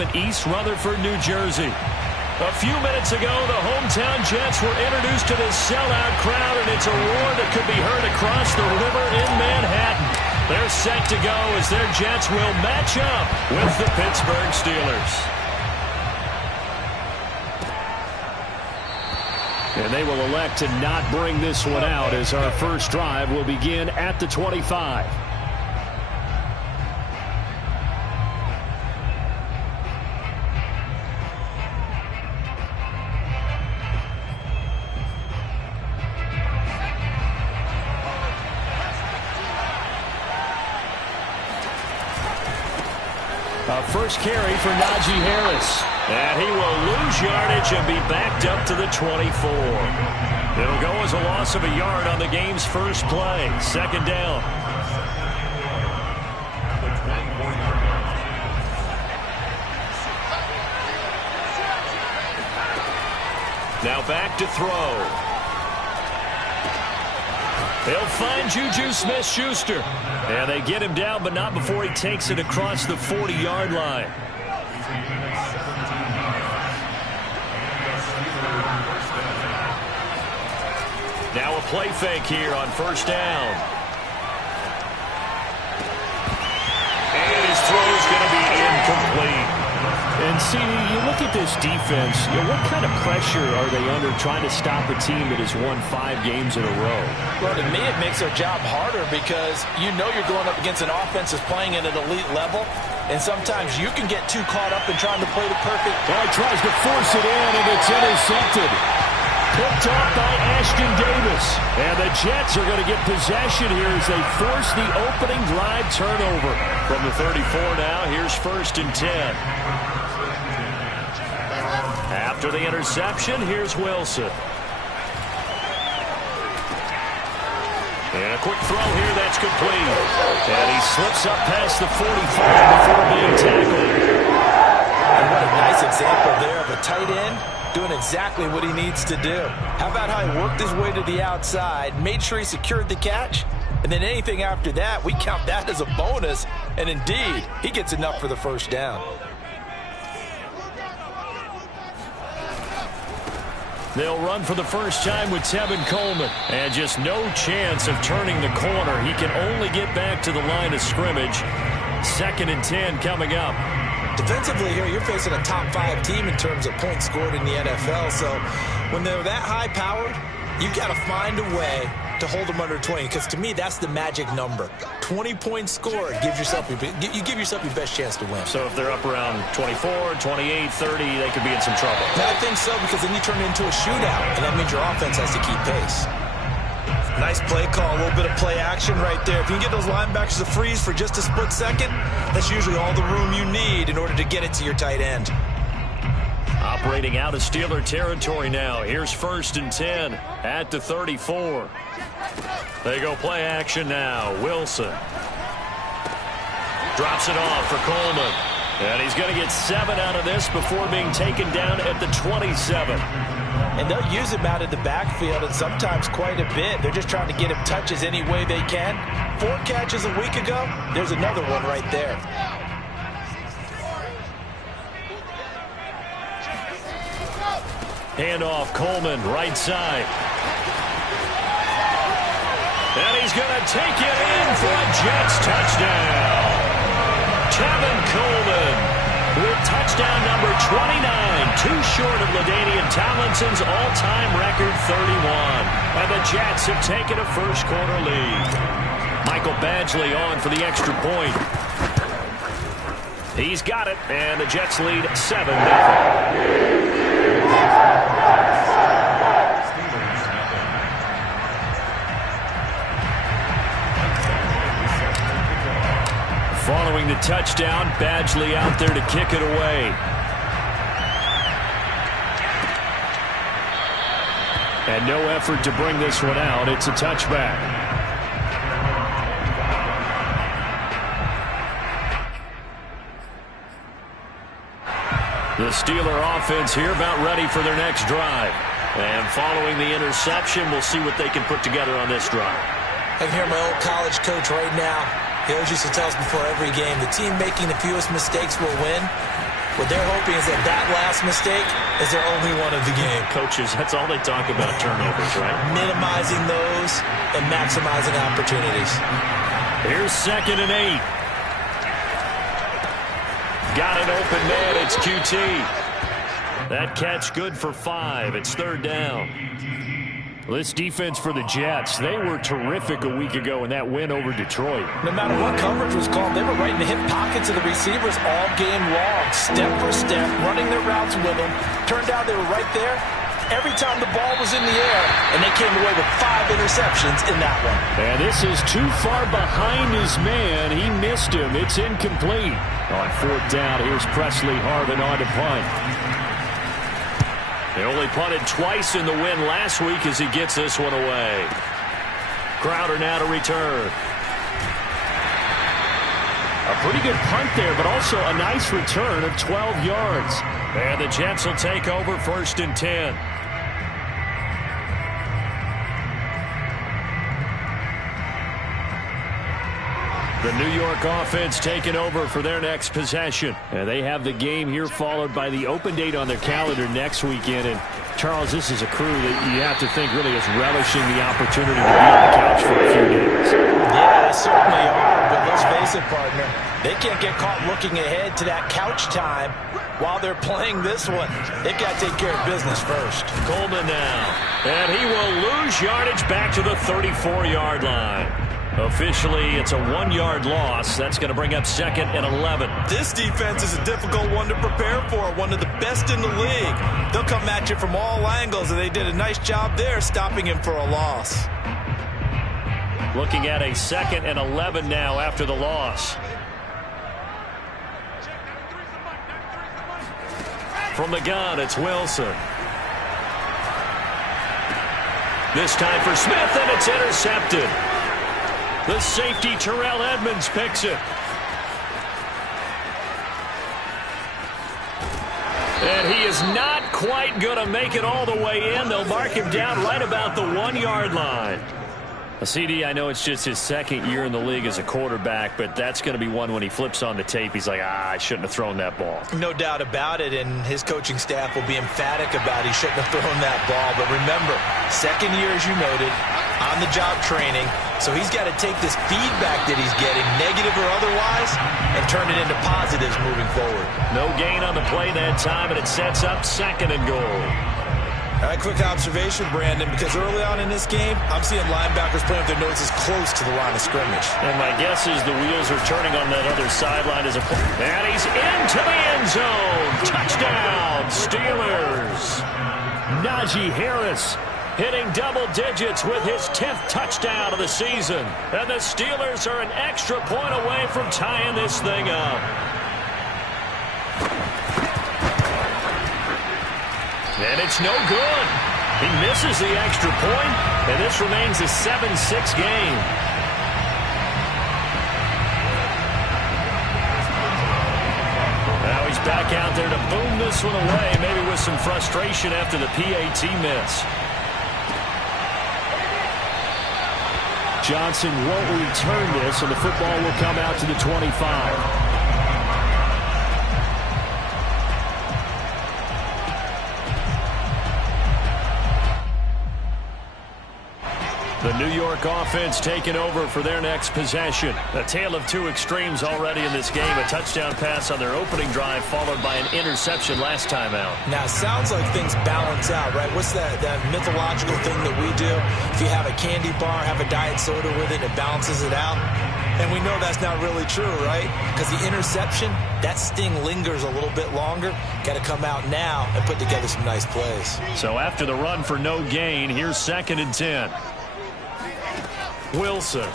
Stadium in East Rutherford, New Jersey. A few minutes ago, the hometown Jets were introduced to this sellout crowd, and it's a roar that could be heard across the river in Manhattan. They're set to go as their Jets will match up with the Pittsburgh Steelers. And they will elect to not bring this one out as our first drive will begin at the 25. First carry for Najee Harris. And he will lose yardage and be backed up to the 24. It'll go as a loss of a yard on the game's first play. Second down. Now back to throw. They'll find Juju Smith-Schuster. And they get him down, but not before he takes it across the 40-yard line. Now a play fake here on first down. And his throw is going to be incomplete. And, CD, you look at this defense, what kind of pressure are they under trying to stop a team that has won 5 games in a row? Well, to me, it makes their job harder because you're going up against an offense that's playing at an elite level, and sometimes you can get too caught up in trying to play the perfect. Well, he tries to force it in, and it's intercepted. Picked off by Ashton Davis. And the Jets are going to get possession here as they force the opening drive turnover. From the 34 now, here's 1st and 10. After the interception, here's Wilson. And a quick throw here, that's complete. And he slips up past the 45 before being tackled. And what a nice example there of a tight end doing exactly what he needs to do. How about how he worked his way to the outside, made sure he secured the catch, and then anything after that, we count that as a bonus. And indeed, he gets enough for the first down. They'll run for the first time with Tevin Coleman. And just no chance of turning the corner. He can only get back to the line of scrimmage. 2nd and 10 coming up. Defensively here, you're facing a top 5 team in terms of points scored in the NFL. So when they're that high-powered, you've got to find a way to hold them under 20. Because to me, that's the magic number. 20 points scored gives yourself you give yourself your best chance to win. So if they're up around 24, 28, 30, they could be in some trouble. I think so, because then you turn it into a shootout, and that means your offense has to keep pace. Nice play call, a little bit of play action right there. If you can get those linebackers to freeze for just a split second, that's usually all the room you need in order to get it to your tight end. Operating out of Steeler territory now. Here's 1st and 10 at the 34. They go play action now. Wilson drops it off for Coleman. And he's going to get 7 out of this before being taken down at the 27. And they'll use him out of the backfield, and sometimes quite a bit. They're just trying to get him touches any way they can. 4 catches a week ago. There's another one right there. Handoff, Coleman, right side. And he's going to take it in for a Jets touchdown. Tevin Coleman with touchdown number 29, too short of LaDainian Tomlinson's all-time record 31. And the Jets have taken a first-quarter lead. Michael Badgley on for the extra point. He's got it, and the Jets lead 7-0. Following the touchdown, Badgley out there to kick it away. And no effort to bring this one out. It's a touchback. The Steeler offense here about ready for their next drive. And following the interception, we'll see what they can put together on this drive. I can hear my old college coach right now. He always used to tell us before every game, the team making the fewest mistakes will win. What they're hoping is that that last mistake is their only one of the game. Coaches, that's all they talk about, turnovers, right? Minimizing those and maximizing opportunities. Here's 2nd and 8. Got an open man. It's QT. That catch good for 5. It's 3rd down. This defense for the Jets, they were terrific a week ago in that win over Detroit. No matter what coverage was called, they were right in the hip pockets of the receivers all game long, step for step, running their routes with them. Turned out they were right there every time the ball was in the air, and they came away with 5 interceptions in that one. And this is too far behind his man. He missed him. It's incomplete. On 4th down, here's Presley Harvin on to punt. They only punted twice in the win last week as he gets this one away. Crowder now to return. A pretty good punt there, but also a nice return of 12 yards. And the Jets will take over 1st and 10. The New York offense taking over for their next possession. And they have the game here followed by the open date on their calendar next weekend. And, Charles, this is a crew that you have to think really is relishing the opportunity to be on the couch for a few days. Yeah, they certainly are. But let's face it, partner, they can't get caught looking ahead to that couch time while they're playing this one. They've got to take care of business first. Coleman now. And he will lose yardage back to the 34-yard line. Officially, it's a 1-yard loss. That's going to bring up 2nd and 11. This defense is a difficult one to prepare for, one of the best in the league. They'll come at you from all angles, and they did a nice job there stopping him for a loss. Looking at a 2nd and 11 now after the loss. From the gun, it's Wilson. This time for Smith, and it's intercepted. The safety, Terrell Edmonds, picks it. And he is not quite going to make it all the way in. They'll mark him down right about the 1-yard line. CD, I know it's just his 2nd year in the league as a quarterback, but that's going to be one when he flips on the tape. He's like, I shouldn't have thrown that ball. No doubt about it, and his coaching staff will be emphatic about he shouldn't have thrown that ball. But remember, 2nd year, as you noted, on-the-job training, so he's got to take this feedback that he's getting, negative or otherwise, and turn it into positives moving forward. No gain on the play that time, and it sets up 2nd and goal. All right, quick observation, Brandon, because early on in this game, I'm seeing linebackers playing with their noses close to the line of scrimmage. And my guess is the wheels are turning on that other sideline as a play. And he's into the end zone. Touchdown, Steelers. Najee Harris hitting double digits with his 10th touchdown of the season. And the Steelers are an extra point away from tying this thing up. And it's no good. He misses the extra point, and this remains a 7-6 game. Now he's back out there to boom this one away, maybe with some frustration after the PAT miss. Johnson won't return this, and the football will come out to the 25. The New York offense taking over for their next possession. A tale of two extremes already in this game. A touchdown pass on their opening drive followed by an interception last time out. Now, it sounds like things balance out, right? What's that mythological thing that we do? If you have a candy bar, have a diet soda with it, it balances it out. And we know that's not really true, right? Because the interception, that sting lingers a little bit longer. Got to come out now and put together some nice plays. So after the run for no gain, here's 2nd and 10. Wilson.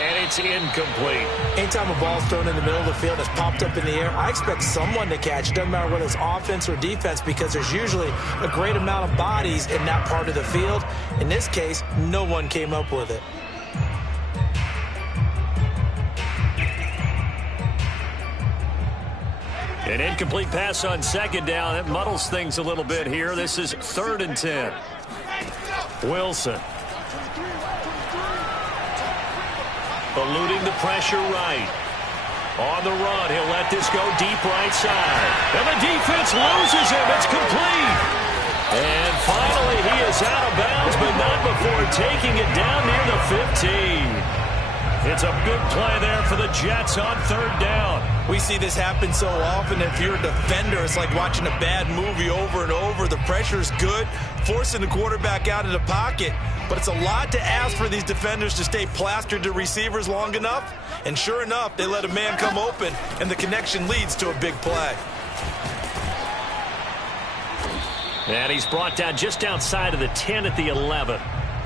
And it's incomplete. Anytime a ball's thrown in the middle of the field that's popped up in the air, I expect someone to catch. Doesn't matter whether it's offense or defense, because there's usually a great amount of bodies in that part of the field. In this case, no one came up with it. An incomplete pass on 2nd down. That muddles things a little bit here. This is 3rd and 10. Wilson. Eluding the pressure right. On the run, he'll let this go deep right side. And the defense loses him. It's complete. And finally, he is out of bounds, but not before taking it down near the 15. It's a big play there for the Jets on third down. We see this happen so often. If you're a defender, it's like watching a bad movie over and over. The pressure's good, forcing the quarterback out of the pocket. But it's a lot to ask for these defenders to stay plastered to receivers long enough. And sure enough, they let a man come open, and the connection leads to a big play. And he's brought down just outside of the 10 at the 11.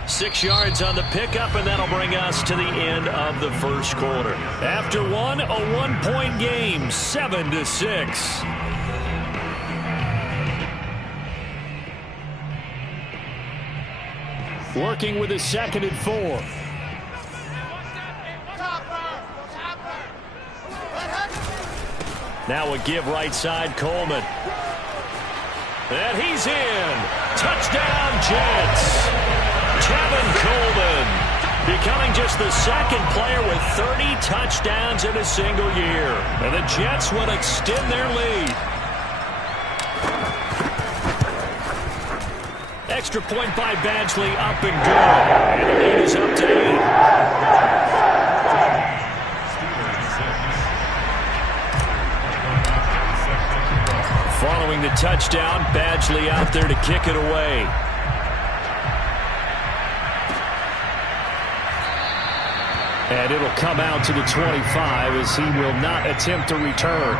6 yards on the pickup, and that'll bring us to the end of the first quarter. After one, a 1-point game, 7-6. Working with a 2nd and 4. Now a give right side, Coleman. And he's in. Touchdown, Jets. Tevin Coleman becoming just the 2nd player with 30 touchdowns in a single year. And the Jets will extend their lead. Extra point by Badgley, up and good. And the lead is up to 8. Following the touchdown, Badgley out there to kick it away. And it'll come out to the 25 as he will not attempt to return.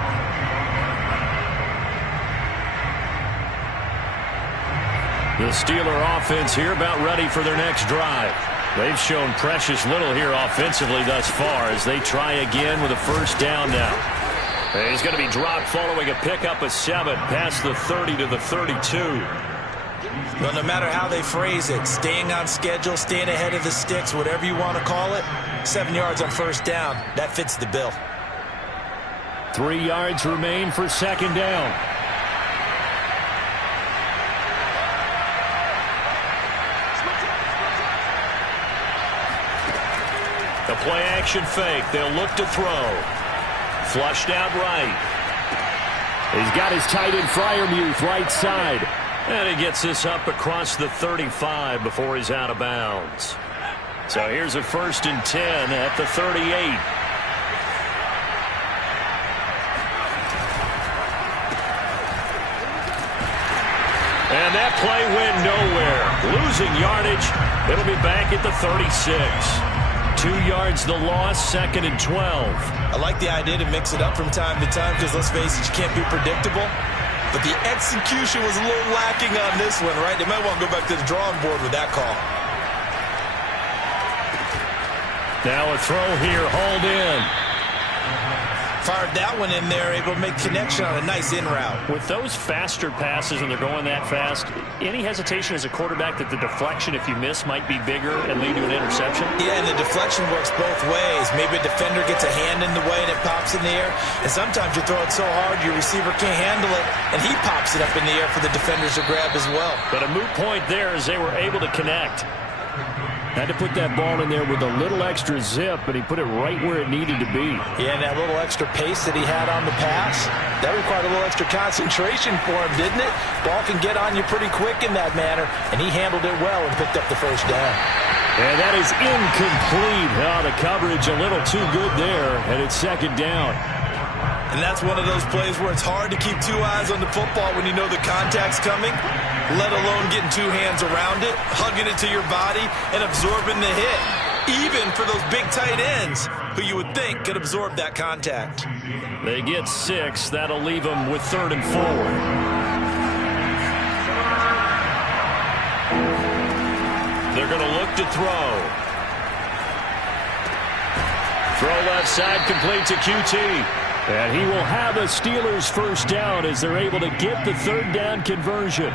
The Steeler offense here about ready for their next drive. They've shown precious little here offensively thus far as they try again with a first down now. And he's going to be dropped following a pickup of 7 past the 30 to the 32. Well, no matter how they phrase it, staying on schedule, staying ahead of the sticks, whatever you want to call it, 7 yards on first down, that fits the bill. 3 yards remain for 2nd down. The play action fake. They'll look to throw. Flushed out right. He's got his tight end Freiermuth right side. And he gets this up across the 35 before he's out of bounds. So here's a 1st and 10 at the 38. And that play went nowhere. Losing yardage. It'll be back at the 36. 2 yards the loss, 2nd and 12. I like the idea to mix it up from time to time because, let's face it, you can't be predictable. But the execution was a little lacking on this one, right? They might want to go back to the drawing board with that call. Now a throw here, hauled in. Fired that one in there, able to make connection on a nice in route. With those faster passes and they're going that fast, any hesitation as a quarterback that the deflection, if you miss, might be bigger and lead to an interception? Yeah, and the deflection works both ways. Maybe a defender gets a hand in the way and it pops in the air. And sometimes you throw it so hard your receiver can't handle it, and he pops it up in the air for the defenders to grab as well. But a moot point there as they were able to connect. Had to put that ball in there with a little extra zip, but he put it right where it needed to be. Yeah, and that little extra pace that he had on the pass, that required a little extra concentration for him, didn't it? Ball can get on you pretty quick in that manner, and he handled it well and picked up the first down. And that is incomplete. The coverage a little too good there, and it's 2nd down. And that's one of those plays where it's hard to keep 2 eyes on the football when you know the contact's coming, let alone getting 2 hands around it, hugging it to your body, and absorbing the hit. Even for those big tight ends who you would think could absorb that contact. They get 6. That'll leave them with 3rd and 4. They're going to look to throw. Throw left side, complete to QT. And he will have a Steelers first down as they're able to get the 3rd down conversion.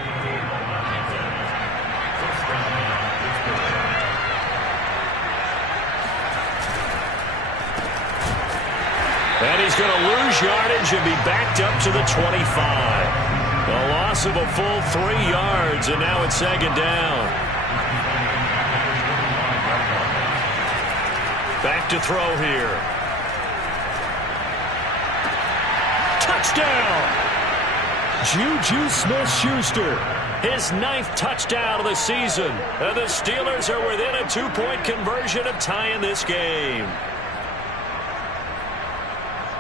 And he's going to lose yardage and be backed up to the 25. A loss of a full 3 yards, and now it's 2nd down. Back to throw here. Touchdown! Juju Smith-Schuster, his 9th touchdown of the season. And the Steelers are within a 2-point conversion of tying this game.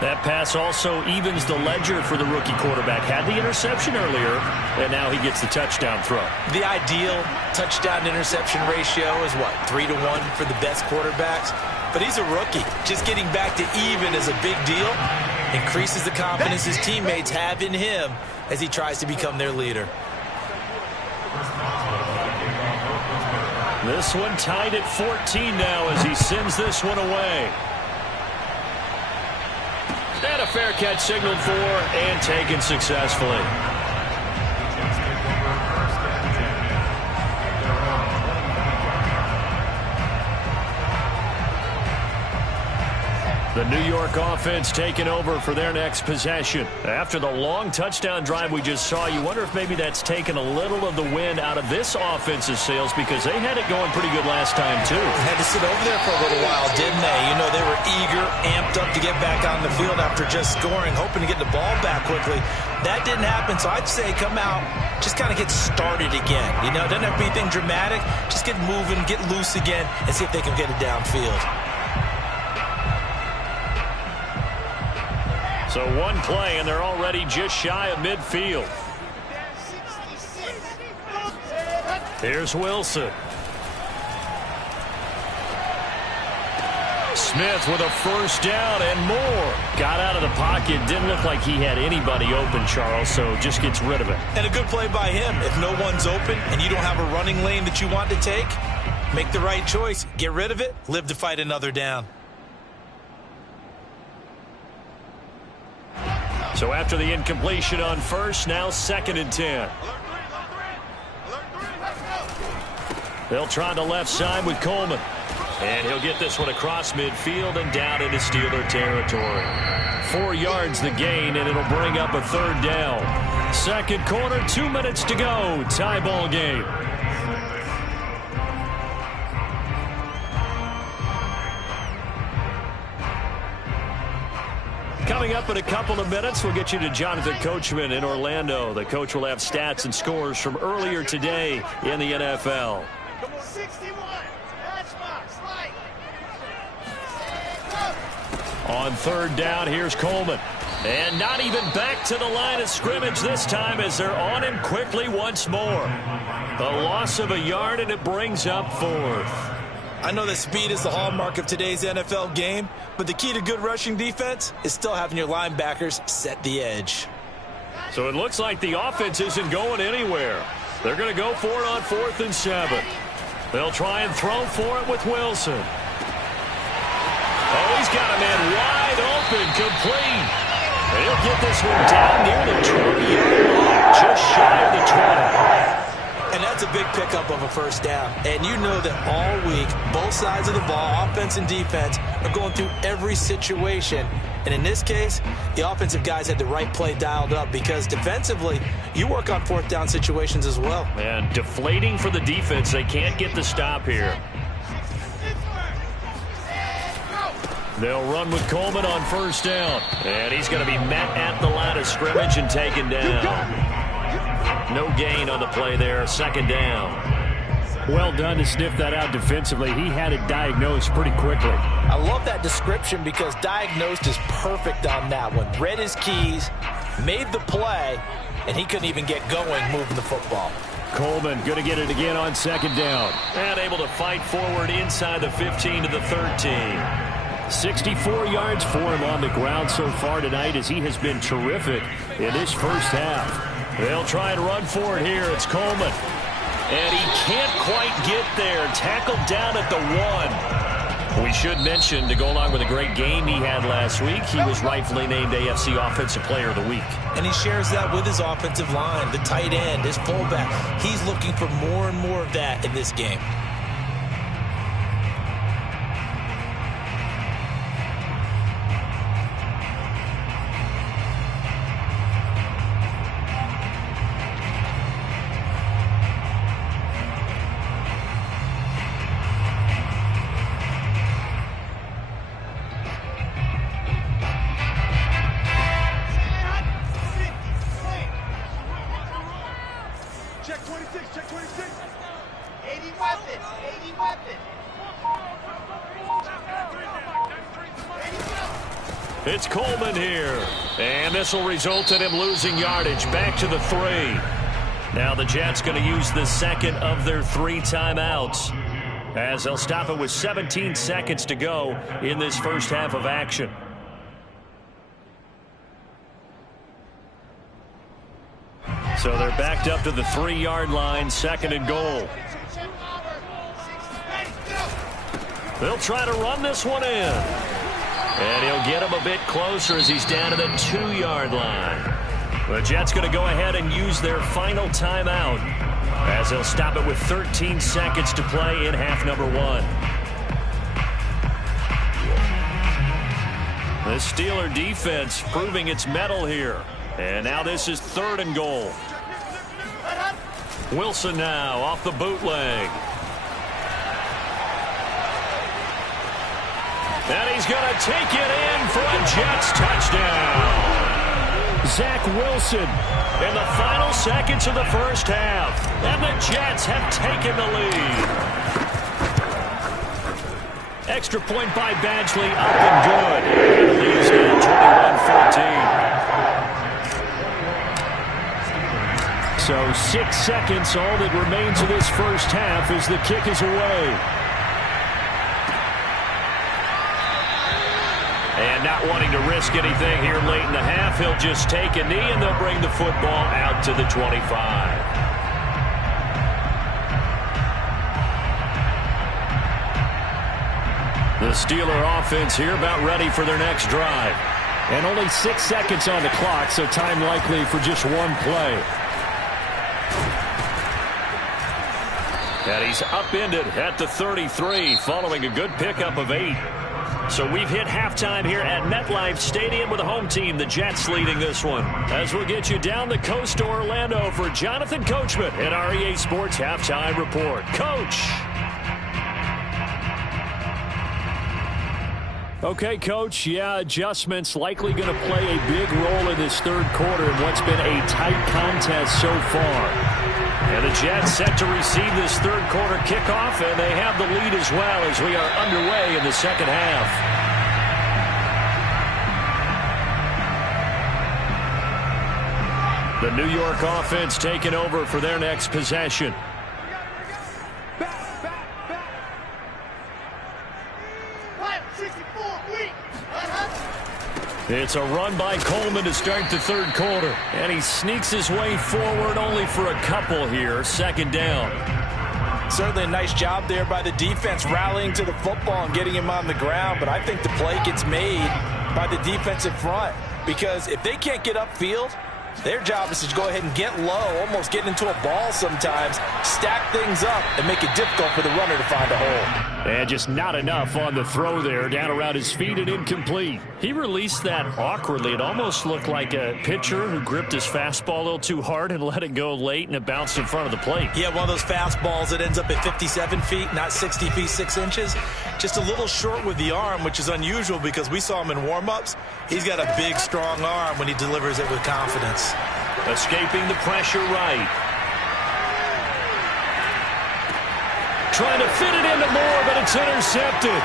That pass also evens the ledger for the rookie quarterback. Had the interception earlier, and now he gets the touchdown throw. The ideal touchdown-interception ratio is, what, 3-1 for the best quarterbacks? But he's a rookie. Just getting back to even is a big deal. Increases the confidence his teammates have in him as he tries to become their leader. This one tied at 14 now as he sends this one away. And a fair catch signaled for and taken successfully. The New York offense taking over for their next possession. After the long touchdown drive we just saw, you wonder if maybe that's taken a little of the wind out of this offense's sails because they had it going pretty good last time, too. Had to sit over there for a little while, didn't they? You know, they were eager, amped up to get back on the field after just scoring, hoping to get the ball back quickly. That didn't happen, so I'd say come out, just kind of get started again. You know, it doesn't have to be anything dramatic. Just get moving, get loose again, and see if they can get it downfield. So one play, and they're already just shy of midfield. Here's Wilson. Smith with a first down and more. Got out of the pocket. Didn't look like he had anybody open, Charles, so just gets rid of it. And a good play by him. If no one's open and you don't have a running lane that you want to take, make the right choice. Get rid of it. Live to fight another down. So after the incompletion on first, now 2nd and 10. They'll try the left side with Coleman. And he'll get this one across midfield and down into Steeler territory. 4 yards the gain, and it'll bring up a 3rd down. Second quarter, 2 minutes to go. Tie ball game. Coming up in a couple of minutes, we'll get you to Jonathan Coachman in Orlando. The coach will have stats and scores from earlier today in the NFL. 61. On 3rd down, here's Coleman. And not even back to the line of scrimmage this time as they're on him quickly once more. The loss of a yard, and it brings up 4th. I know that speed is the hallmark of today's NFL game, but the key to good rushing defense is still having your linebackers set the edge. So it looks like the offense isn't going anywhere. They're going to go for it on 4th and 7. They'll try and throw for it with Wilson. Oh, he's got a man wide open, complete. And he'll get this one down near the 20-yard line, just shy of the 20. And that's a big pickup of a first down. And you know that all week, both sides of the ball, offense and defense, are going through every situation. And in this case, the offensive guys had the right play dialed up because defensively, you work on 4th down situations as well. And deflating for the defense. They can't get the stop here. They'll run with Coleman on 1st down. And he's going to be met at the line of scrimmage and taken down. No gain on the play there. 2nd down. Well done to sniff that out defensively. He had it diagnosed pretty quickly. I love that description because diagnosed is perfect on that one. Read his keys, made the play, and he couldn't even get going moving the football. Coleman going to get it again on 2nd down. And able to fight forward inside the 15 to the 13. 64 yards for him on the ground so far tonight as he has been terrific in this first half. They'll try and run for it here. It's Coleman. And he can't quite get there. Tackled down at the 1. We should mention, to go along with a great game he had last week, he was rightfully named AFC Offensive Player of the Week. And he shares that with his offensive line, the tight end, his fullback. He's looking for more and more of that in this game. It's Coleman here. And this will result in him losing yardage. Back to the 3. Now the Jets going to use the second of their 3 timeouts, as they'll stop it with 17 seconds to go in this first half of action. So they're backed up to the 3-yard line, 2nd and goal. They'll try to run this one in. And he'll get him a bit closer as he's down to the 2-yard line. The Jets going to go ahead and use their final timeout, as they'll stop it with 13 seconds to play in half number 1. The Steeler defense proving its mettle here. And now this is 3rd and goal. Wilson now off the bootleg. And he's going to take it in for a Jets touchdown. Zach Wilson in the final seconds of the first half. And the Jets have taken the lead. Extra point by Badgley, up and good. And it leads to 21-14. So 6 seconds, all that remains of this first half as the kick is away. And not wanting to risk anything here late in the half, he'll just take a knee and they'll bring the football out to the 25. The Steeler offense here about ready for their next drive. And only 6 seconds on the clock, so time likely for just one play. And he's upended at the 33 following a good pickup of 8. So we've hit halftime here at MetLife Stadium with a home team, the Jets, leading this one. As we'll get you down the coast to Orlando for Jonathan Coachman at our EA Sports Halftime Report. Coach. Okay, Coach. Yeah, adjustments likely going to play a big role in this third quarter in what's been a tight contest so far. And the Jets set to receive this third quarter kickoff, and they have the lead as well as we are underway in the second half. The New York offense taking over for their next possession. It's a run by Coleman to start the third quarter. And he sneaks his way forward only for a couple here. 2nd down. Certainly a nice job there by the defense rallying to the football and getting him on the ground. But I think the play gets made by the defensive front. Because if they can't get upfield, their job is to go ahead and get low, almost get into a ball sometimes, stack things up, and make it difficult for the runner to find a hole. And just not enough on the throw there, down around his feet and incomplete. He released that awkwardly. It almost looked like a pitcher who gripped his fastball a little too hard and let it go late, and it bounced in front of the plate. Yeah, one of those fastballs that ends up at 57 feet, not 60 feet, 6 inches. Just a little short with the arm, which is unusual because we saw him in warm-ups. He's got a big, strong arm when he delivers it with confidence. Escaping the pressure right. Trying to fit it into Moore, but it's intercepted.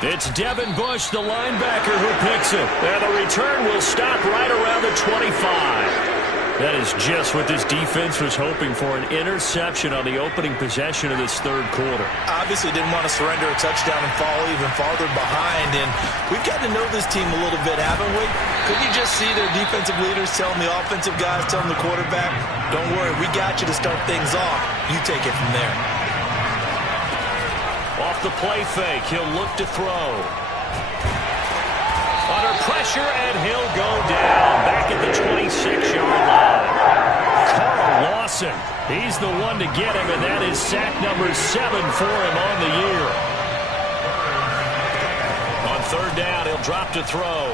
It's Devin Bush, the linebacker, who picks it. And the return will stop right around the 25. That is just what this defense was hoping for, an interception on the opening possession of this third quarter. Obviously didn't want to surrender a touchdown and fall even farther behind. And we've got to know this team a little bit, haven't we? Couldn't you just see their defensive leaders telling the offensive guys, telling the quarterback, don't worry, we got you to start things off. You take it from there. Off the play fake, he'll look to throw. Under pressure, and he'll go down back at the 26-yard line. Carl Lawson, he's the one to get him, and that is sack number 7 for him on the year. On 3rd down, he'll drop to throw.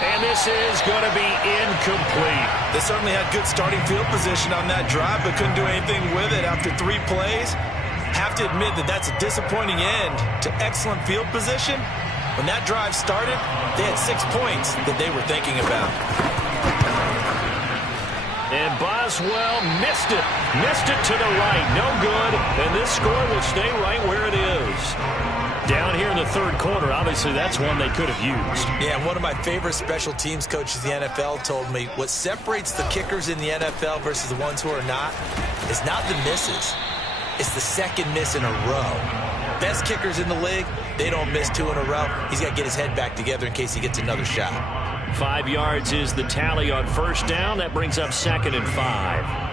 And this is going to be incomplete. They certainly had good starting field position on that drive, but couldn't do anything with it after 3 plays. Have to admit that that's a disappointing end to excellent field position. When that drive started, they had 6 points that they were thinking about. And Boswell missed it. Missed it to the right. No good. And this score will stay right where it is. Down here in the third quarter, obviously that's one they could have used. Yeah, one of my favorite special teams coaches in the NFL told me what separates the kickers in the NFL versus the ones who are not is not the misses. It's the second miss in a row. Best kickers in the league, they don't miss 2 in a row. He's got to get his head back together in case he gets another shot. 5 yards is the tally on first down. That brings up 2nd and 5.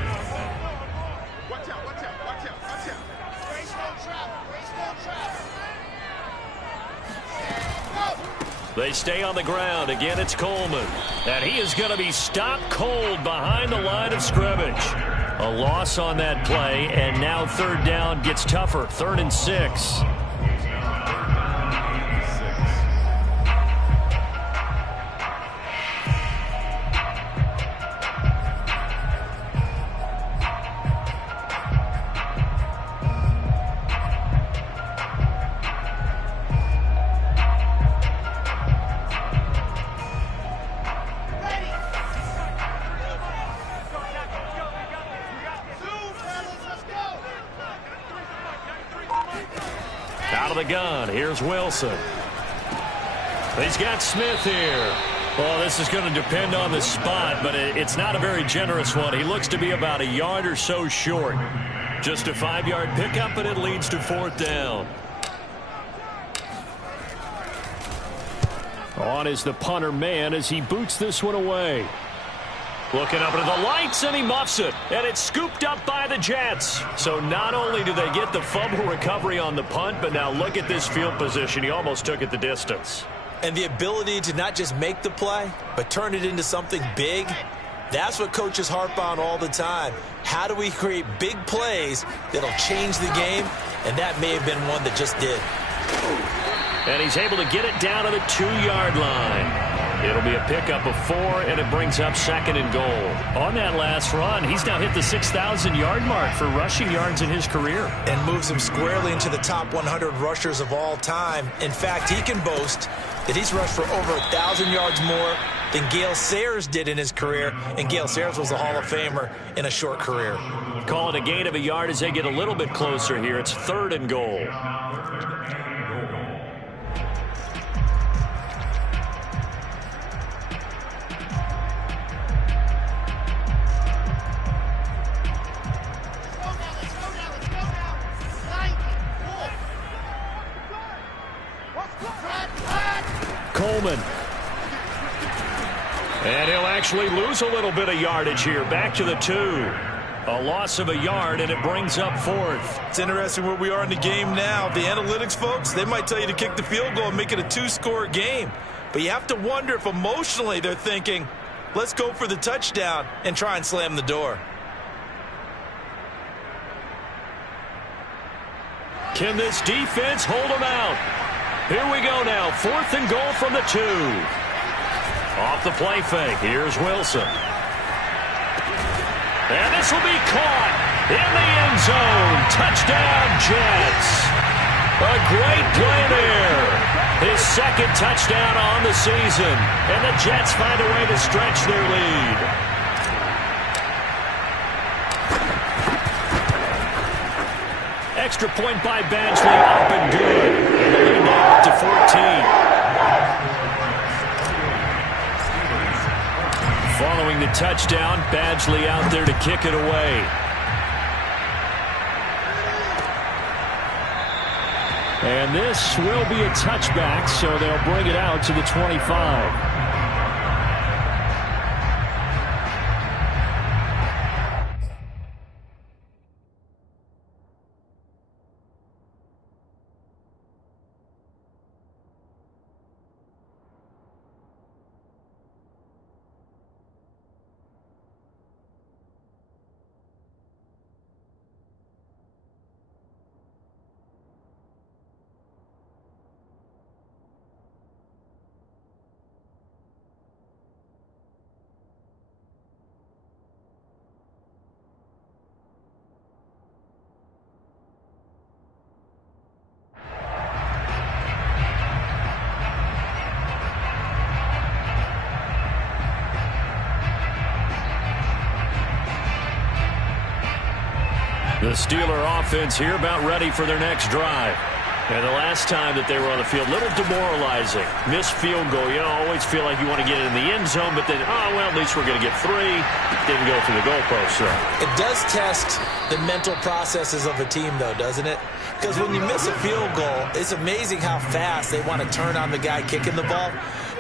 They stay on the ground. Again, it's Coleman. And he is going to be stopped cold behind the line of scrimmage. A loss on that play, and now third down gets tougher. 3rd and 6. Out of the gun, here's Wilson. He's got Smith here. Well, this is going to depend on the spot, but it's not a very generous one. He looks to be about a yard or so short. Just a 5-yard pickup, and it leads to 4th down. On is the punter man as he boots this one away. Looking up into the lights, and he muffs it. And it's scooped up by the Jets. So not only do they get the fumble recovery on the punt, but now look at this field position. He almost took it the distance. And the ability to not just make the play, but turn it into something big, that's what coaches harp on all the time. How do we create big plays that'll change the game? And that may have been one that just did. And he's able to get it down to the 2-yard line. It'll be a pickup of 4, and it brings up 2nd and goal. On that last run, he's now hit the 6,000-yard mark for rushing yards in his career. And moves him squarely into the top 100 rushers of all time. In fact, he can boast that he's rushed for over 1,000 yards more than Gale Sayers did in his career. And Gale Sayers was a Hall of Famer in a short career. Call it a gain of a yard as they get a little bit closer here. It's 3rd and goal. Coleman. And he'll actually lose a little bit of yardage here. Back to the 2. A loss of a yard, and it brings up 4th. It's interesting where we are in the game now. The analytics folks, they might tell you to kick the field goal and make it a 2-score game. But you have to wonder if emotionally they're thinking, let's go for the touchdown and try and slam the door. Can this defense hold them out? Here we go now. 4th and goal from the 2. Off the play fake. Here's Wilson. And this will be caught in the end zone. Touchdown, Jets. A great play there. His 2nd touchdown on the season. And the Jets find a way to stretch their lead. Extra point by Badgley, up and good. And the lead now up to 14. Following the touchdown, Badgley out there to kick it away. And this will be a touchback, so they'll bring it out to the 25. The Steeler offense here about ready for their next drive. And the last time that they were on the field, a little demoralizing. Missed field goal. You always feel like you want to get it in the end zone, but then, oh, well, at least we're going to get 3. Didn't go through the goalpost, so. It does test the mental processes of a team, though, doesn't it? Because when you miss a field goal, it's amazing how fast they want to turn on the guy kicking the ball.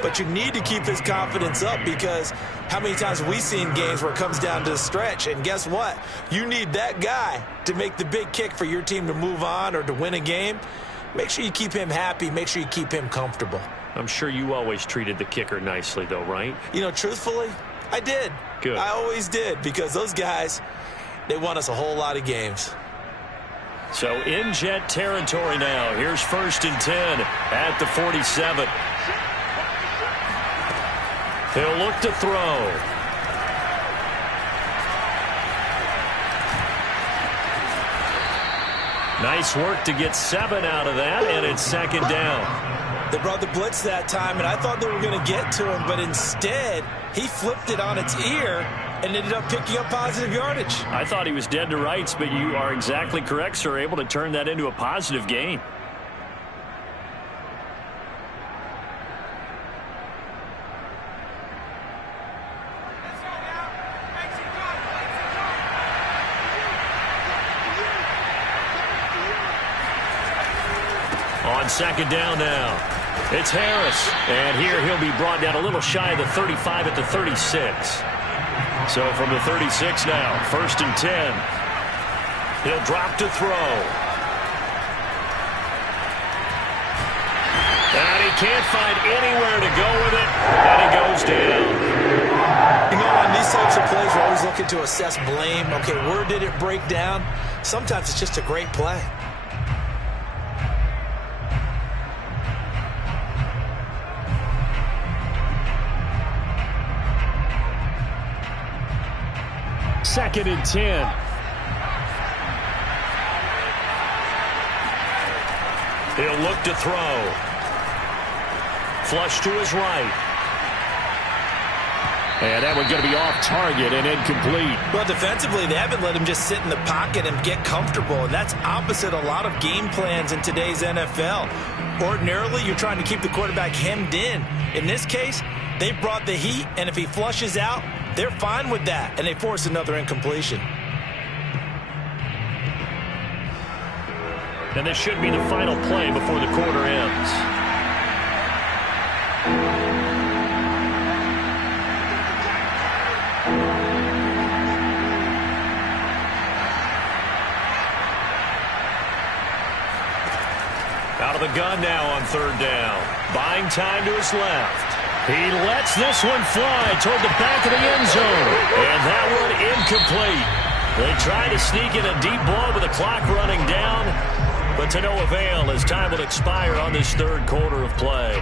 But you need to keep his confidence up, because how many times have we seen games where it comes down to the stretch? And guess what? You need that guy to make the big kick for your team to move on or to win a game. Make sure you keep him happy. Make sure you keep him comfortable. I'm sure you always treated the kicker nicely, though, right? You know, truthfully, I did. Good. I always did, because those guys, they won us a whole lot of games. So in Jet territory now. Here's 1st and 10 at the 47. He'll look to throw. Nice work to get 7 out of that, and it's 2nd down. They brought the blitz that time, and I thought they were going to get to him, but instead he flipped it on its ear and ended up picking up positive yardage. I thought he was dead to rights, but you are exactly correct, sir, able to turn that into a positive gain. On 2nd down now, it's Harris. And here he'll be brought down a little shy of the 35 at the 36. So from the 36 now, 1st and 10. He'll drop to throw. And he can't find anywhere to go with it. And he goes down. You know, on these types of plays, we're always looking to assess blame. Okay, where did it break down? Sometimes it's just a great play. Second and 10. He'll look to throw. Flush to his right. And that one's going to be off target and incomplete. Well, defensively, they haven't let him just sit in the pocket and get comfortable, and that's opposite a lot of game plans in today's NFL. Ordinarily, you're trying to keep the quarterback hemmed in. In this case, they brought the heat, and if he flushes out, they're fine with that, and they force another incompletion. And this should be the final play before the quarter ends. Out of the gun now on 3rd down. Buying time to his left. He lets this one fly toward the back of the end zone. And that one incomplete. They try to sneak in a deep ball with the clock running down, but to no avail as time will expire on this 3rd quarter of play.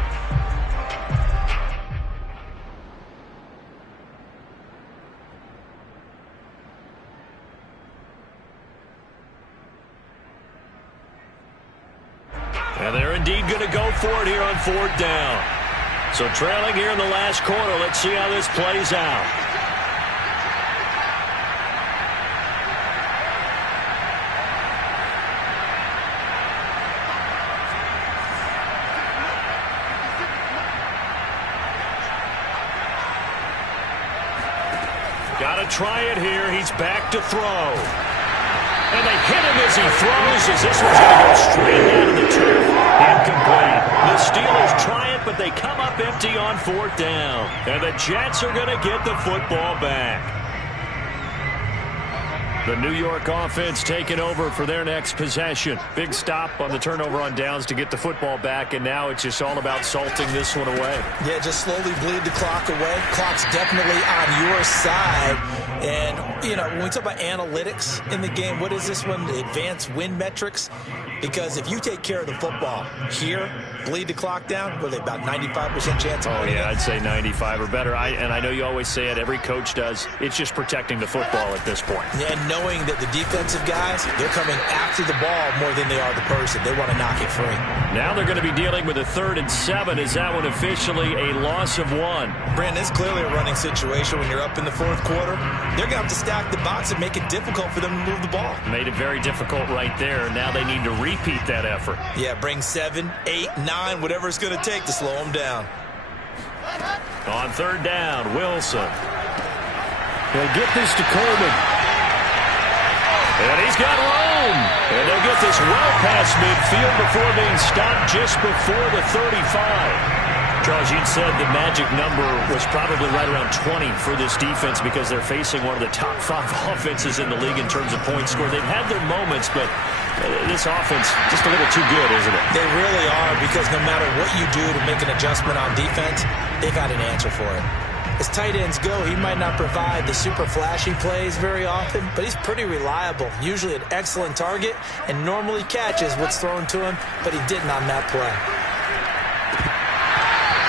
And they're indeed going to go for it here on 4th down. So trailing here in the last quarter, let's see how this plays out. Got to try it here. He's back to throw. And they hit him as he throws, as this one's going to go straight down to the turf. Incomplete. The Steelers try it, but they come up empty on 4th down. And the Jets are going to get the football back. The New York offense taking over for their next possession. Big stop on the turnover on downs to get the football back, and now it's just all about salting this one away. Yeah, just slowly bleed the clock away. Clock's definitely on your side. And, you know, when we talk about analytics in the game, what is this one? The advanced win metrics. Because if you take care of the football here, bleed the clock down, were they about 95% chance of winning? Oh, yeah, I'd say 95 or better. And I know you always say it, every coach does. It's just protecting the football at this point. And knowing that the defensive guys, they're coming after the ball more than they are the person. They want to knock it free. Now they're going to be dealing with a 3rd and 7. Is that one officially a loss of 1? Brandon, it's clearly a running situation when you're up in the 4th quarter. They're going to have to stack the box and make it difficult for them to move the ball. Made it very difficult right there. Now they need to repeat that effort. Yeah, bring 7, 8, 9, whatever it's going to take to slow them down. On 3rd down, Wilson. He'll get this to Coleman. And he's got room. And they'll get this well past midfield before being stopped just before the 35. Charles, you'd said the magic number was probably right around 20 for this defense because they're facing one of the top 5 offenses in the league in terms of points scored. They've had their moments, but this offense just a little too good, isn't it? They really are, because no matter what you do to make an adjustment on defense, they got an answer for it. As tight ends go, he might not provide the super flashy plays very often, but he's pretty reliable, usually an excellent target, and normally catches what's thrown to him, but he didn't on that play.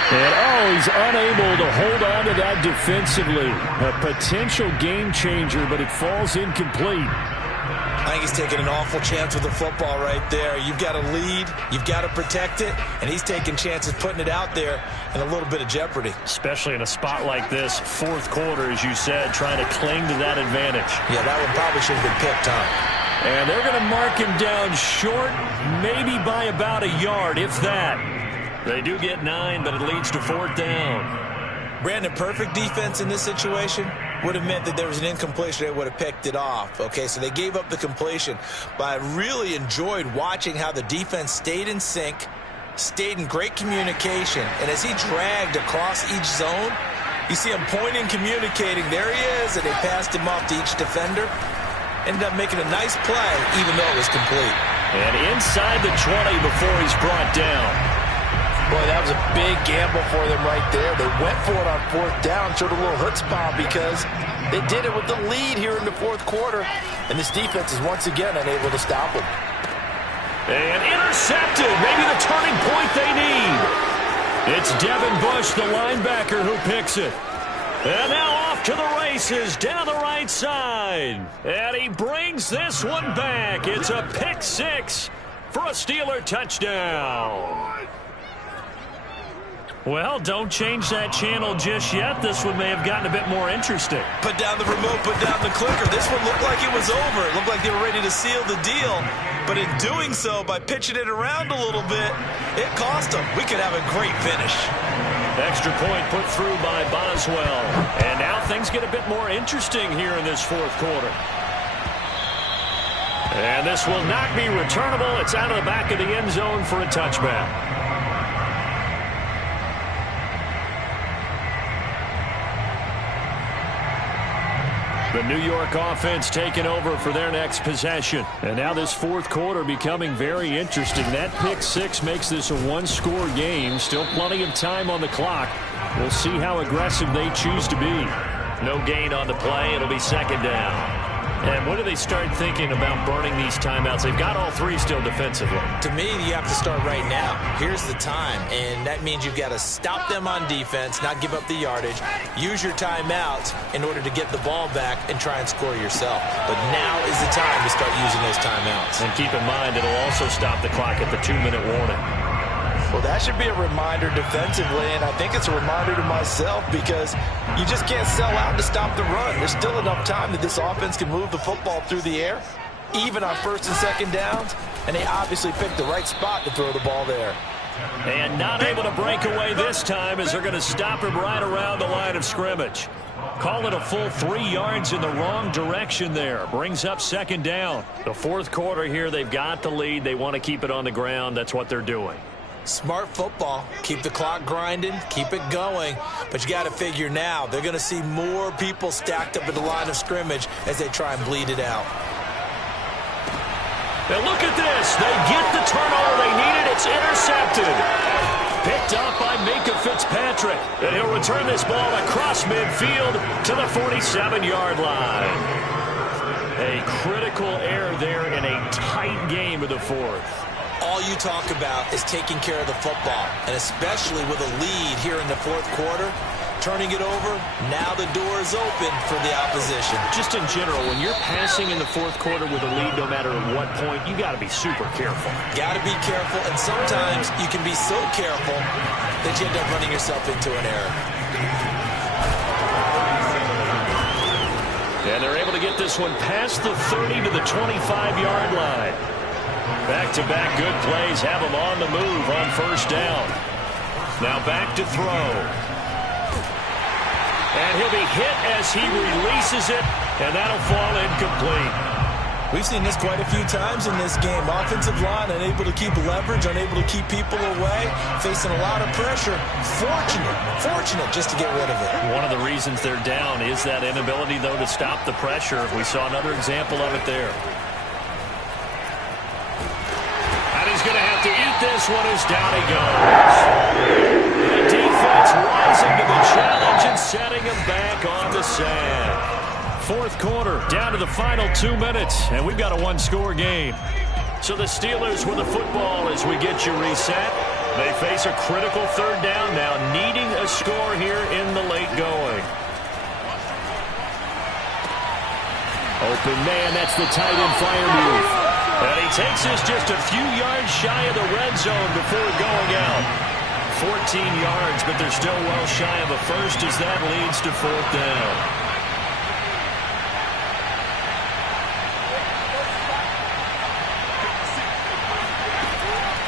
And, he's unable to hold on to that defensively. A potential game changer, but it falls incomplete. I think he's taking an awful chance with the football right there. You've got to lead, you've got to protect it, and he's taking chances putting it out there in a little bit of jeopardy. Especially in a spot like this, 4th quarter, as you said, trying to cling to that advantage. Yeah, that one probably should have been picked, huh? And they're going to mark him down short, maybe by about a yard, if that. They do get 9, but it leads to 4th down. Brandon, perfect defense in this situation would have meant that there was an incompletion. They would have picked it off. Okay, so they gave up the completion. But I really enjoyed watching how the defense stayed in sync, stayed in great communication. And as he dragged across each zone, you see him pointing, communicating. There he is, and they passed him off to each defender. Ended up making a nice play, even though it was complete. And inside the 20 before he's brought down. Boy, that was a big gamble for them right there. They went for it on 4th down, showed a little chutzpah because they did it with the lead here in the 4th quarter. And this defense is once again unable to stop them. And intercepted. Maybe the turning point they need. It's Devin Bush, the linebacker, who picks it. And now off to the races down the right side. And he brings this one back. It's a pick 6 for a Steeler touchdown. Well, don't change that channel just yet. This one may have gotten a bit more interesting. Put down the remote, put down the clicker. This one looked like it was over. It looked like they were ready to seal the deal. But in doing so, by pitching it around a little bit, it cost them. We could have a great finish. Extra point put through by Boswell. And now things get a bit more interesting here in this 4th quarter. And this will not be returnable. It's out of the back of the end zone for a touchback. The New York offense taking over for their next possession. And now this 4th quarter becoming very interesting. That pick 6 makes this a 1-score game. Still plenty of time on the clock. We'll see how aggressive they choose to be. No gain on the play. It'll be 2nd down. And when do they start thinking about burning these timeouts? They've got all 3 still defensively. To me, you have to start right now. Here's the time, and that means you've got to stop them on defense, not give up the yardage, use your timeouts in order to get the ball back and try and score yourself. But now is the time to start using those timeouts. And keep in mind, it'll also stop the clock at the 2-minute warning. Well, that should be a reminder defensively, and I think it's a reminder to myself because you just can't sell out to stop the run. There's still enough time that this offense can move the football through the air, even on 1st and 2nd downs, and they obviously picked the right spot to throw the ball there. And not able to break away this time as they're going to stop him right around the line of scrimmage. Call it a full 3 yards in the wrong direction there. Brings up 2nd down. The 4th quarter here, they've got the lead. They want to keep it on the ground. That's what they're doing. Smart football. Keep the clock grinding, keep it going. But you got to figure now, they're going to see more people stacked up at the line of scrimmage as they try and bleed it out. And look at this. They get the turnover they needed. It's intercepted. Picked up by Minkah Fitzpatrick. And he'll return this ball across midfield to the 47-yard line. A critical error there in a tight game of the 4th. all you talk about is taking care of the football, and especially with a lead here in the fourth quarter, turning it over, now the door is open for the opposition. Just in general, when you're passing in the fourth quarter with a lead, no matter at what point, you got to be super careful. Got to be careful, and sometimes you can be so careful that you end up running yourself into an error. And they're able to get this one past the 30 to the 25-yard line. Back-to-back good plays have him on the move on first down. Now back to throw. And he'll be hit as he releases it, and that'll fall incomplete. We've seen this quite a few times in this game. Offensive line unable to keep leverage, unable to keep people away, facing a lot of pressure. Fortunate just to get rid of it. One of the reasons they're down is that inability, though, to stop the pressure. We saw another example of it there. And he's going to have to eat this one as down he goes. The defense rising to the challenge and setting him back on the sand. Fourth quarter, down to the final 2 minutes, and we've got a one-score game. So the Steelers with the football as we get you reset. They face a critical third down now, needing a score here in the late going. Open man, that's the tight end Freiermuth. And he takes us just a few yards shy of the red zone before going out. 14 yards, but they're still well shy of a first as that leads to fourth down.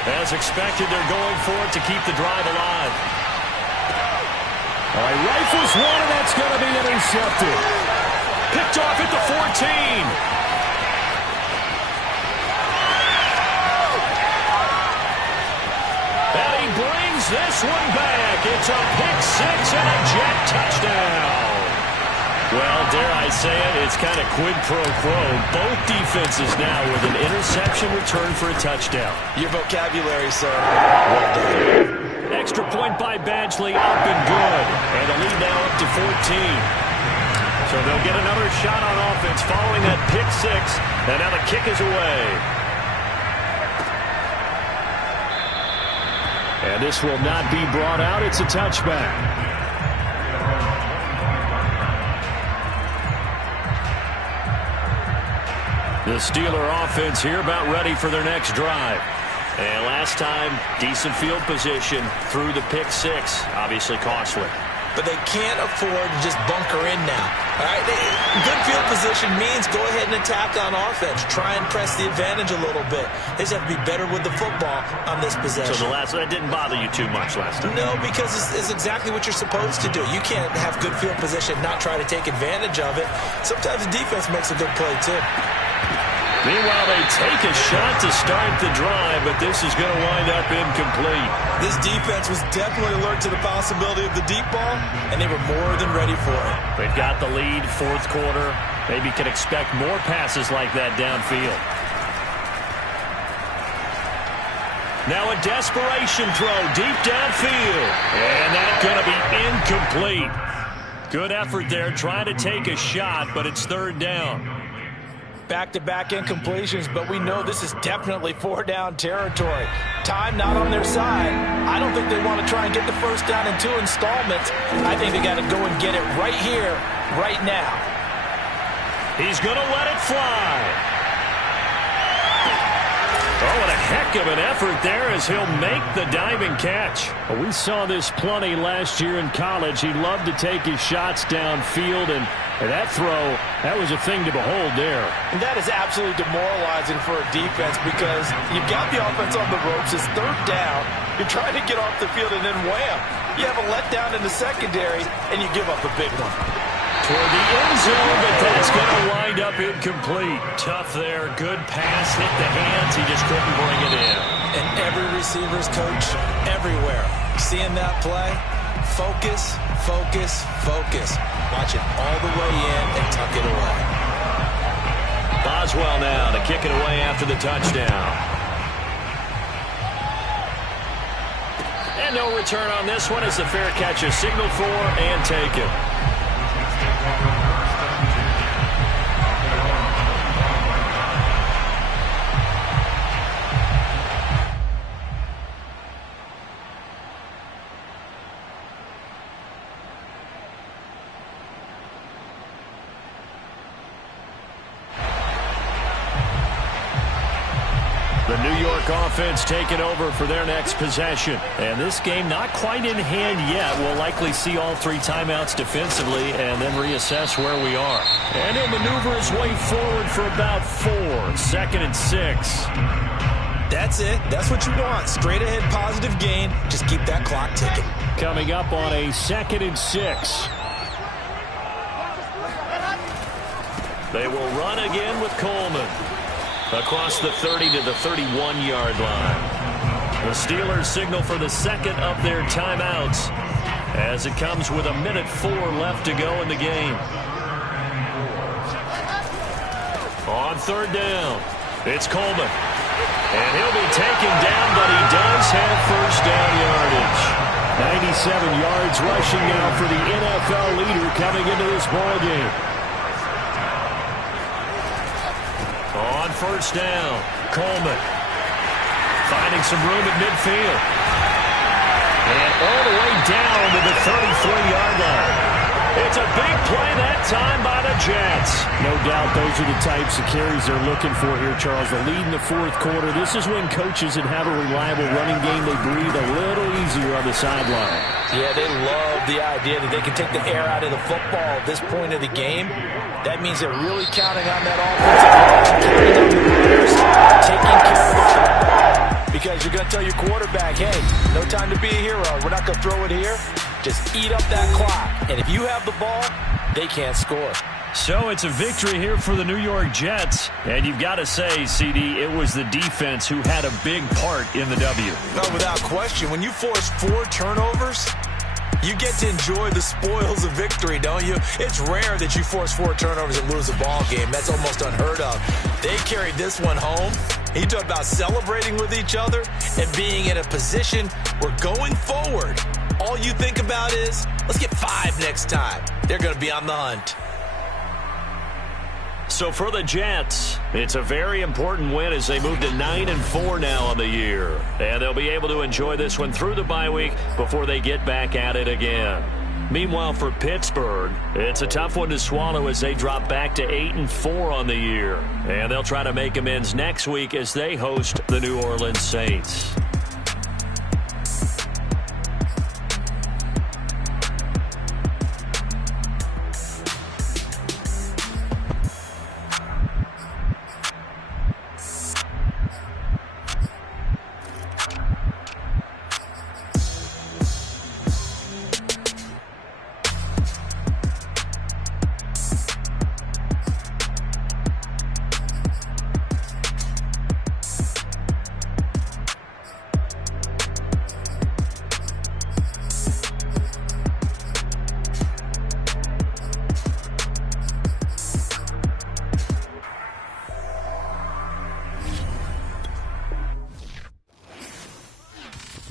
As expected, they're going for it to keep the drive alive. All right, rifles one, and that's going to be intercepted. Picked off at the 14. And he brings this one back. It's a pick six and a Jet touchdown. Well, dare I say it, it's kind of quid pro quo. Both defenses now with an interception return for a touchdown. Your vocabulary, sir. Well done. Extra point by Badgley, up and good. And the lead now up to 14. So they'll get another shot on offense following that pick six. And now the kick is away. And this will not be brought out. It's a touchback. The Steeler offense here about ready for their next drive. And last time, decent field position through the pick six. Obviously costly. But they can't afford to just bunker in now. All right, good field position means go ahead and attack on offense. Try and press the advantage a little bit. They just have to be better with the football on this possession. So that didn't bother you too much last time? No, because it's exactly what you're supposed to do. You can't have good field position, not try to take advantage of it. Sometimes the defense makes a good play, too. Meanwhile, they take a shot to start the drive, but this is going to wind up incomplete. This defense was definitely alert to the possibility of the deep ball, and they were more than ready for it. They've got the lead, fourth quarter. Maybe can expect more passes like that downfield. Now a desperation throw deep downfield, and that's going to be incomplete. Good effort there, trying to take a shot, but it's third down. Back-to-back incompletions, but we know this is definitely four-down territory. Time not on their side. I don't think they want to try and get the first down in two installments. I think they got to go and get it right here, right now. He's going to let it fly. Oh, what a heck of an effort there as he'll make the diving catch. Well, we saw this plenty last year in college. He loved to take his shots downfield, and that throw, that was a thing to behold there. And that is absolutely demoralizing for a defense because you've got the offense on the ropes. It's third down. You're trying to get off the field, and then wham, you have a letdown in the secondary, and you give up a big one. Toward the end zone, but that's going to wind up incomplete. Tough there. Good pass. Hit the hands. He just couldn't bring it in. And every receiver's coach everywhere. Seeing that play, focus, focus, focus. Watch it all the way in and tuck it away. Boswell now to kick it away after the touchdown. And no return on this one as the fair catch is signaled for and taken. The New York offense taking over for their next possession. And this game not quite in hand yet. We'll likely see all 3 timeouts defensively and then reassess where we are. And he'll maneuver his way forward for about 4. 2nd and 6. That's it. That's what you want. Straight ahead positive gain. Just keep that clock ticking. Coming up on a 2nd and 6. They will run again with Coleman. Across the 30 to the 31-yard line. The Steelers signal for the second of their timeouts as it comes with 1:04 left to go in the game. On 3rd down, it's Coleman. And he'll be taken down, but he does have first down yardage. 97 yards rushing now for the NFL leader coming into this ballgame. On 1st down, Coleman finding some room at midfield. And all the way down to the 33-yard line. It's a big play that time by the Jets. No doubt those are the types of carries they're looking for here, Charles. The lead in the 4th quarter. This is when coaches that have a reliable running game, they breathe a little easier on the sideline. Yeah, they love the idea that they can take the air out of the football at this point of the game. That means they're really counting on that offensive line, counting on the players, taking care of the football. Because you're going to tell your quarterback, hey, no time to be a hero. We're not going to throw it here. Just eat up that clock. And if you have the ball, they can't score. So it's a victory here for the New York Jets. And you've got to say, CD, it was the defense who had a big part in the W. No, without question. When you force 4 turnovers, you get to enjoy the spoils of victory, don't you? It's rare that you force 4 turnovers and lose a ball game. That's almost unheard of. They carried this one home. He talked about celebrating with each other and being in a position where going forward, all you think about is, let's get 5 next time. They're going to be on the hunt. So for the Jets, it's a very important win as they move to 9-4 now on the year. And they'll be able to enjoy this one through the bye week before they get back at it again. Meanwhile, for Pittsburgh, it's a tough one to swallow as they drop back to 8-4 on the year. And they'll try to make amends next week as they host the New Orleans Saints.